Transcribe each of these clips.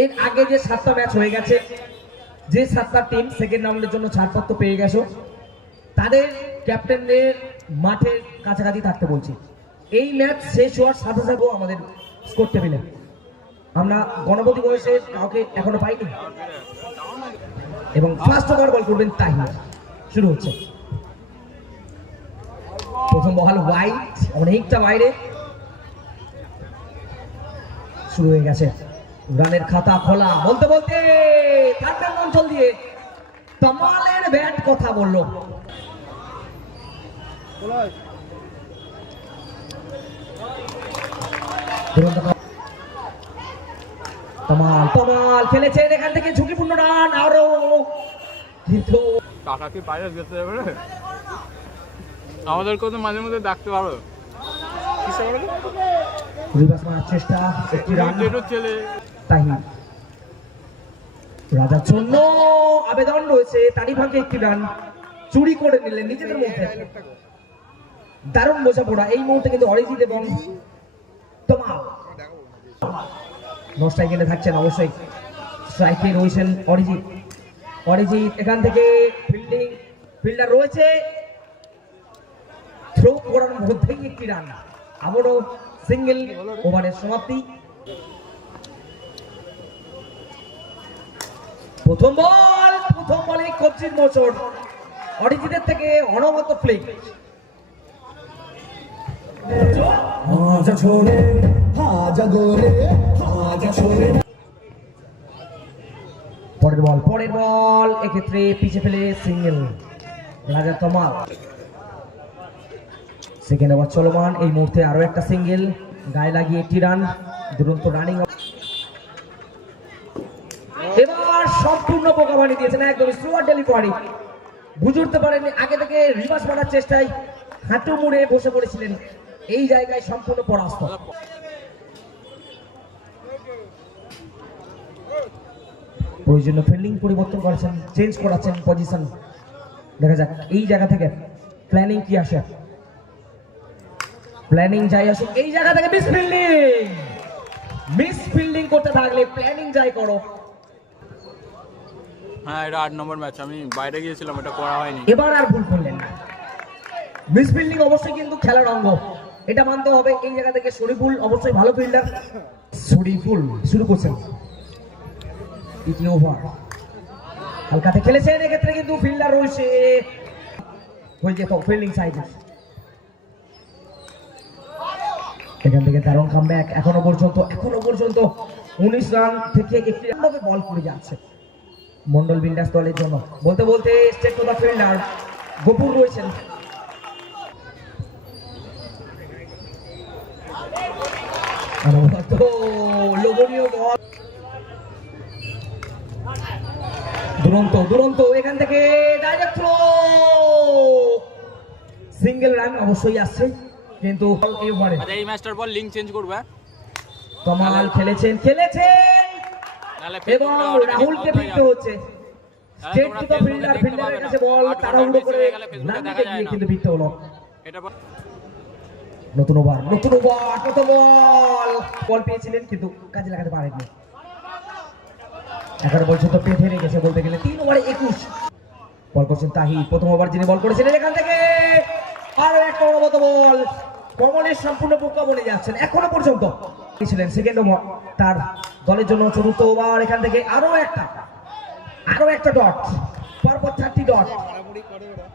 এর আগে যে 7টা ম্যাচ হয়ে গেছে, যে 7টা টিম সেকেন্ড রাউন্ডের জন্য ছাড়পত্র পেয়ে গেছো, তাদের ক্যাপ্টেনদের মাঠের কাছাকাছি থাকতে বলছি। এই ম্যাচ শেষ হওয়ার সাথে সাথে আমাদের স্কোর টেবিলে আমরা গণপতি বয়সে কাউকে এখনো পাইনি। এবং ফার্স্ট ওভার বল করবেন তাহির। শুরু হচ্ছে, প্রথম বল ওয়াইড, অনেকটা বাইরে। শুরু হয়ে গেছে, রানের খাতা খোলা। বলতে বলতে থার্ড অঞ্চল দিয়ে তমালের ব্যাট কথা বলল। তমাল তমাল খেলেছেন, এখান থেকে ঝুঁকিপূর্ণ রান। আরো কিন্তু টাকা কি বাইরে যেতে হবে, আমাদেরকেও তো মাঝে মধ্যে ডাকতে পারো। চেষ্টা, একটি রান তাহির। রাজার জন্য আবেদন রয়েছে, তারই ভাগে একটি রান চুরি করে নিলেন নিজেদের মধ্যে। দারুণ বোঝাপড়া এই মুহূর্তে কিন্তু অরিজিৎ এবং তমাল। নো স্ট্রাইকে থাকছেন, অবশ্যই স্ট্রাইকে রয়েছেন অরিজিৎ। অরিজিৎ এখান থেকে ফিল্ডার রয়েছে, থ্রো করার মধ্যেই একটি রান। আবারও সিঙ্গেল, ওভারের সমাপ্তি। প্রথম বলে কবজির মোচড় অরিজিতের থেকে অনবরত ফ্লিক। পরের বল এক্ষেত্রে পিছে ফেলে সিঙ্গেল রাজা তমাল। সেকেন্ড ওভার চলমান, এই মুহূর্তে আরো একটা সিঙ্গেল, গায়ে লাগিয়ে একটি রান। দুরন্ত রানিং। এবার সম্পূর্ণ বোকা বানিয়ে দিয়েছেন, একদম স্লোয়ার ডেলিভারি। বুঝে উঠতে পারেননি, আগে থেকে রিভার্স মারার চেষ্টায় হাঁটু মুড়ে বসে পড়েছিলেন, এই জায়গায় সম্পূর্ণ পরাস্ত। প্রয়োজনীয় ফিল্ডিং পরিবর্তন করেছেন, চেঞ্জ করাচ্ছেন পজিশন। দেখা যাক এই জায়গা থেকে প্ল্যানিং কি আসে। প্ল্যানিং যাই আসুক, এই জায়গা থেকে মিস ফিল্ডিং করতে থাকলে প্ল্যানিং যাই করো। হ্যাঁ, এটা 8 নম্বর ম্যাচ, আমি বাইরে গিয়েছিলাম, এটা করা হয়নি। এবার আর ভুল করলেন না। মিস ফিল্ডিং অবশ্যই কিন্তু খেলার অঙ্গ, এটা মানতে হবে। এই জায়গা থেকে শরীফুল অবশ্যই ভালো ফিল্ডার। শরীফুল শুরু করছেন দ্বিতীয় ওভার, হালকাতে খেলেছেন, এক্ষেত্রে কিন্তু ফিল্ডার রয়েছে, হয়ে যেত ফিল্ডিং সাইডে। এখান থেকে দারুণ কামব্যাক। এখনো পর্যন্ত 19 রান থেকে একটি রান বল করে যাচ্ছে মন্ডল বিল্ডার্স দলের জন্য। বলতে বলতে স্টেট টু দ্য ফিল্ডার গোপুর রয়েছেন। লোভনীয় বল, দুরন্ত এখান থেকে ডাইরেক্ট থ্রো, সিঙ্গেল রান অবশ্যই আসছে, কিন্তু এই ওভারে এই ম্যাচটার পর লিঙ্ক চেঞ্জ করবে। তমাল খেলেছেন এবং রাহুলকে ফিরতে হচ্ছে। স্টেট টু দ্য ফিল্ডার, ফিল্ডারের কাছে বল তাড়াহুড়ো করে রান দিতে গিয়ে কিন্তু ফিরতে হলো। নতুন বল পেয়েছিলেন, কিন্তু কাজে লাগাতে পারেননি। 11 বল তো পেট হেরে গেছে বলতে গেলে। 3 ওভারে 21 বল করছেন তাহির। প্রথম ওভার যিনি বল করেছিলেন, এখান থেকে আরো একটা অনবরত বল। কমলের সম্পূর্ণ বোকা বনে যাচ্ছেন এখনো পর্যন্ত। ছিলেন সেকেন্ড ওভার তার দলের জন্য, চতুর্থ ওভার। এখান থেকে আরো একটা ডট, পরপর 30 ডট।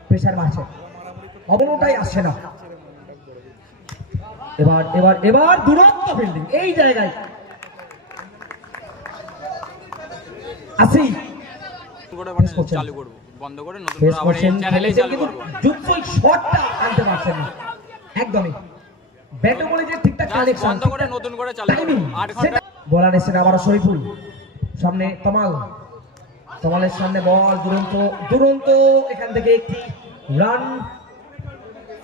প্রেসার মারছে, অবনটাই আসছে না। এবার দুরন্ত ফিল্ডিং এই জায়গায় আসি চালু করব, বন্ধ করে নতুন করে আবার এই চ্যানেলেই চালু করব। যুদ্ধই শটটা আনতে পারছেন না একদমই। ব্যাট বলে যে ঠিকঠাক কানেকশন, বন্ধ করে নতুন করে চালু করব। 8 ঘন্টা বলার এসে আবার শরীফুল, সামনে তমালের সামনে বল, দুরন্ত এখান থেকে একটি রান।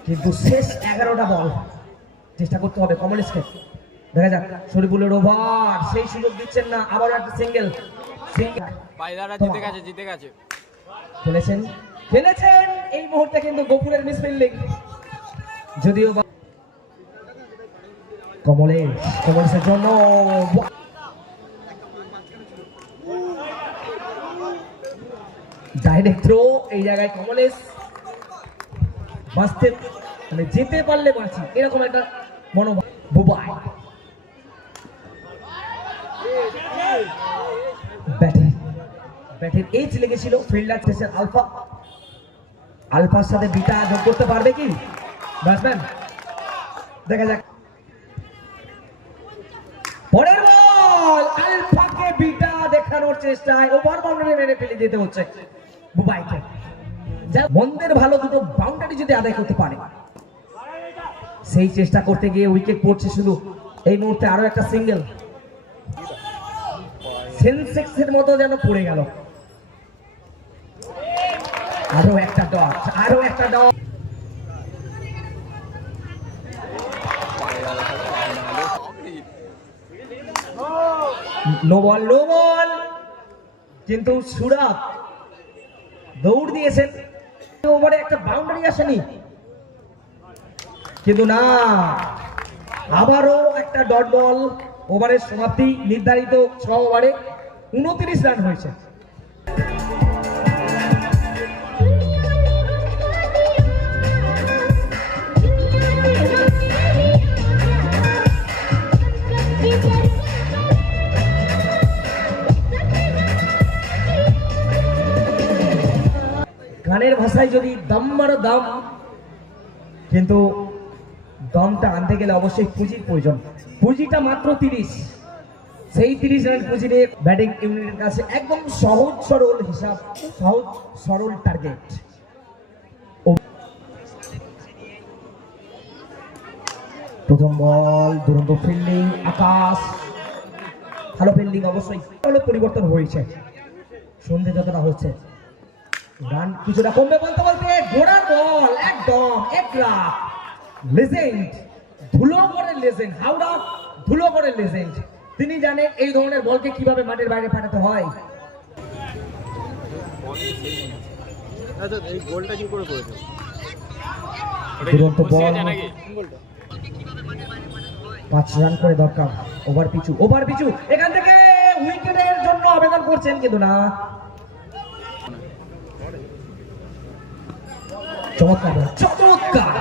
কিন্তু শেষ 11টা বল চেষ্টা করতে হবে কমলেশকে। দেখা যাক শরীফুলের ওভার, সেই সুযোগ দিচ্ছেন না। আবার একটা সিঙ্গেল। পায়দারা জিতে গেছে। খেলেছেন এই মুহূর্তে কিন্তু গোপুরের মিস ফিল্ডিং। যদিও কমলেশের জন্য ডাইরেক্ট থ্রো, এই জায়গায় কমলেশ বাঁচতে মানে যেতে পারলে বাঁচি এরকম একটা মনোভাব। বুবাই ব্যাটের এইচ লেগেছিল, ফিল্ডার টেসের আলফা, আলফার সাথে বিটা যোগ করতে পারবে কি ব্যাটসম্যান, দেখা যাক। পরের বল, আলফাকে বিটা দেখানোর চেষ্টায় ওভার বাউন্ডারি মেরে ফেলে যেতে হচ্ছে বুবাইকে। যা মন্দের ভালো দুটো বাউন্ডারি যদি আদায় করতে পারে, সেই চেষ্টা করতে গিয়ে উইকেট পড়ছে শুধু। এই মুহূর্তে আরো একটা সিঙ্গেল, সেন্সেক্সের মতো যেন পড়ে গেল। আরো একটা ডট, আরো একটা dot. No ball, no ball, কিন্তু সুরাত দৌড় দিয়েছেন, ওভারে একটা বাউন্ডারি আসেনি, কিন্তু না, আবারও একটা ডট বল। ওভারের সমাপ্তি নির্ধারিত 6 ওভারে 29 রান হয়েছে। গানের ভাষায় যদি দাম মারো দাম, কিন্তু দমটা আনতে গেলে অবশ্যই পুঁজির প্রয়োজন। পুঁজিটা মাত্র 30, সেই 30 রান পুঁজি নিয়ে ব্যাটিং ইউনিটের কাছে একদম সহজ সরল হিসাব, সহজ সরল টার্গেট। প্রথম বল, দুরন্ত ফিল্ডিং, আকাশ ভালো ফিল্ডিং, অবশ্যই ভালো পরিবর্তন হয়েছে সন্ধে যতটা হচ্ছে। রান কিছুটা কমবে বলতে বলতে গোড়ার বল, একদম একরা লেজেন্ড, ধুলোগড়ের লেজেন্ড, হাওড়া ধুলোগড়ের লেজেন্ড, তিনি জানেন এই ধরনের বলকে কিভাবে মাঠের বাইরে পাঠাতে হয়। এই গোলটা কি করে করেছে? দুরন্ত বল, 5 রান করে দরকার। ওভার পিছু, ওভার পিছু, এখান থেকে উইকেটের জন্য আবেদন করছেন, কিন্তু না। চমৎকার, চমৎকার,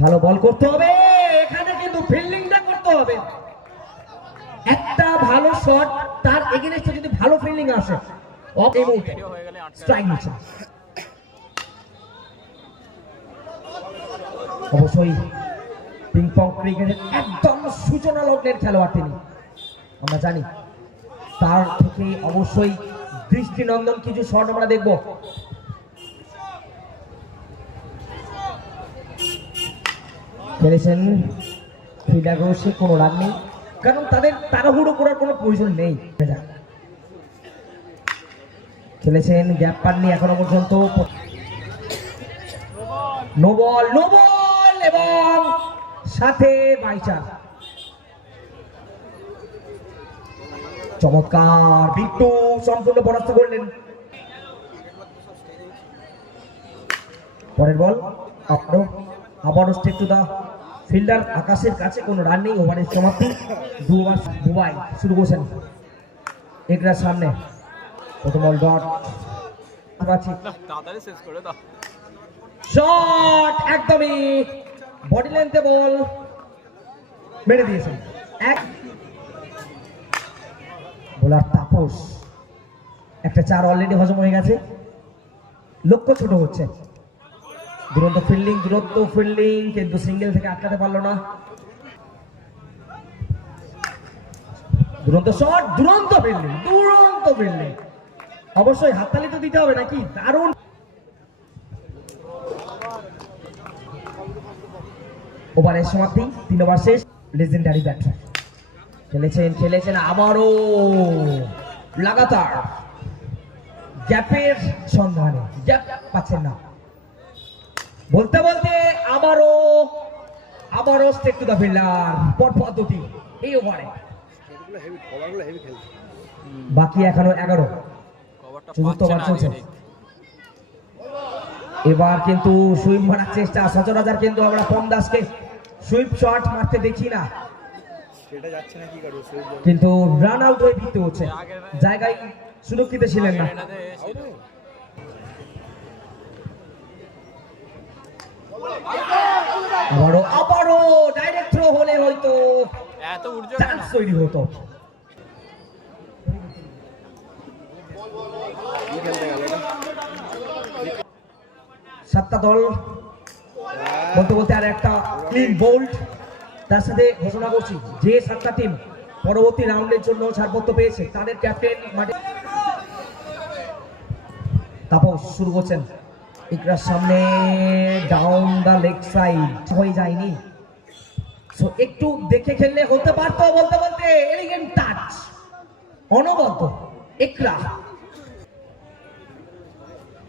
ভালো বল করতে হবে এখানে, কিন্তু ফিল্ডিংটা করতে হবে। একটা ভালো শট, তার এগেইনস্টে যদি ভালো ফিল্ডিং আসে, এই মুহূর্তে স্ট্রাইক নিচ্ছে। অবশ্যই পিং পং ক্রিকেটের একদম সূচনা লগ্নের খেলোয়াড় তিনি, আমরা জানি। তার থেকে অবশ্যই দৃষ্টিনন্দন কিছু শট আমরা দেখব। খেলেছেন ফিল্ডার রয়েছে, কোনো রান নেই, কারণ তাদের তাড়াহুড়ো করার কোনো প্রয়োজন নেই। খেলেছেন, গ্যাপ পাননি এখনো পর্যন্ত। নো বল, নো বল, এবং সাথে বাইচার। চমৎকার, বিট্টু সম্পূর্ণ পরাস্ত করলেন। পরের বল, আবারও স্টেপ টু দা ফিল্ডার, আকাশের কাছে কোনো রান নেই। ওভারের সমাপ্তি, 2 ওভার। বুবাই শুরু করছেন একরার সামনে। প্রথম বল ডট, তাড়াতাড়ি শেষ করে দাও। শট, একদমই বডি লেন্থে বল মেরে দিয়েছেন। এক বোলার তাপস, একটা 4 অলরেডি হজম হয়ে গেছে, লক্ষ্য ছোট হচ্ছে। দুরন্ত ফিল্ডিং, দূরত্ব ফিল্ডিং, কিন্তু সিঙ্গেল থেকে আটকাতে পারলো না। দুরন্ত শট, দুরন্ত ফিল্ডিং, দুরন্ত ফিল্ডিং, অবশ্যই হাততালি তো দিতে হবে নাকি, দারুণ। ওভারের সমাপ্তি, 3 ওভার শেষ। লেজেন্ডারি ব্যাটার খেলেছেন আবারও লাগাতার গ্যাপের সন্ধানে, গ্যাপ পাচ্ছেন না। বলতে বলতে আবারও স্টেপ টু দা ফিল্ডার, পরপর দুটি এই ওভারে। বাকি এখনো 11, চতুর্থ ওভার চলছে। এবার কিন্তু সুইপ মারার চেষ্টা, সচরাচর কিন্তু আমরা পম দাসকে সুইপ শট মারতে দেখি না, সেটা যাচ্ছে না কি করবে কিন্তু রান আউট হয়ে ফিরতে হচ্ছে, জায়গায় সুরক্ষিত ছিলেন না। এটাতে ছিল। আবারও ডাইরেক্ট থ্রো হলে হয়তো এত উঠছে চান্স তৈরি হতো। কি খেলতে গেল এটা? 7টা দল বলতে বলতে আর একটা ক্লিন বোল্ড। তার সাথে ঘোষণা করছি যে 7টা টিম পরবর্তী রাউন্ডের জন্য ছাড়পত্র পেয়েছে তাদের ক্যাপ্টেন মাঠে তাপস শুরু করছেন। ইকরার সামনে ডাউন দা লেগ সাইড হয়ে যায়নি, সো একটু দেখে খেললে হতে পারতো। বলতে বলতে এলিগেন্ট টাচ অনবদ্য ইকরা।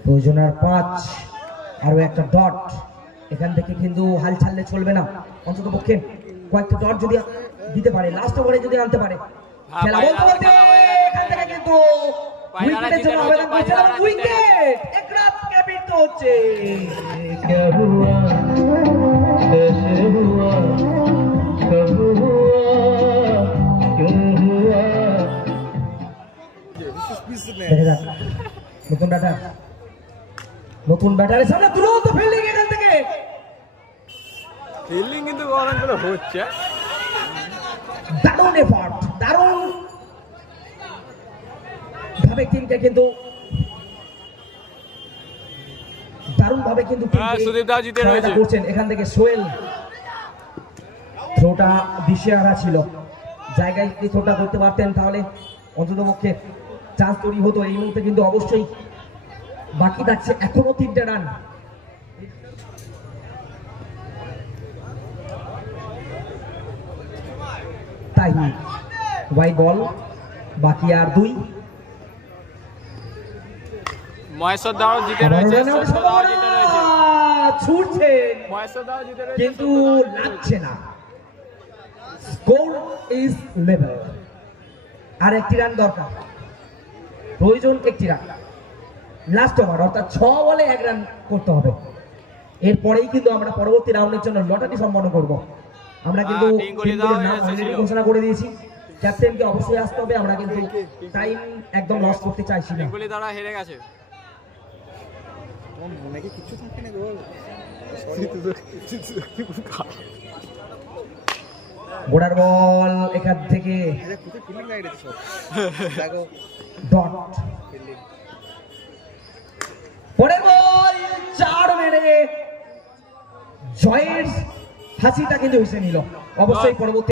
প্রয়োজনের 5 আরো একটা ডট। এখান থেকে কিন্তু হাল ছাড়লে চলবে না, অন্তত পক্ষে কয়েকটা ডট যদি দিতে পারে, লাস্ট ওভারে যদি আনতে পারে খেলা। বলতে বলতে এখান থেকে কিন্তু উইকেটের জন্য আবেদন করছে। উইকেট ইকরা ক্যাপিট হচ্ছে। क्या हुआ कैसे हुआ कब हुआ क्यों हुआ। দেখা যাক নতুন ব্যাটারের সামনে তুরন্ত ফিল্ডিং এখান থেকে। ফিল্ডিং কিন্তু গরমগুলো হচ্ছে। দারুণ এফার্ট, দারুণ ভাবে টিমকে কিন্তু সুদীপ দা জিতে রয়েছে। করছেন। এখান থেকে সোহেল থ্রোটা দিশেহারা ছিল, জায়গায় যদি থ্রোটা করতে পারতেন তাহলে অন্তত পক্ষে চান্স তৈরি হতো। এই মুহূর্তে কিন্তু অবশ্যই বাকি থাকছে এখনো 3টে রান। তাই ওয়াইড বল, বাকি আর 2। মহেশ্বর দাও জিতে রয়েছে। ছুটছেন মহেশ্বর দাও জিতে রয়েছে কিন্তু লাগছে না। Score is level. আর একটি রান দরকার, প্রয়োজন একটি রান। লাস্ট ওভার অর্থাৎ 6 বলে 1 রান করতে হবে। এরপরেই কিন্তু আমরা পরবর্তী রাউন্ডের জন্য লটারি সম্পন্ন করব। আমরা কিন্তু টিমগুলোর নাম অলরেডি ঘোষণা করে দিয়েছি। ক্যাপ্টেনকে অবশ্যই আসতে হবে। আমরা কিন্তু টাইম একদম লস করতে চাইছি না। টিমগুলি তারা হেরে গেছে। তোমার মনে কি কিছু থাকে না গো? সরি তো বোর্ডার বল এখান থেকে এটা কোথায় ফিল্ডিং লাইট আছে সব দেখো ডট। ফিল্ডিং পরের বল 4 মেরে জয়ের হাসিটা কিন্তু হেসে নিল। অবশ্যই পরবর্তী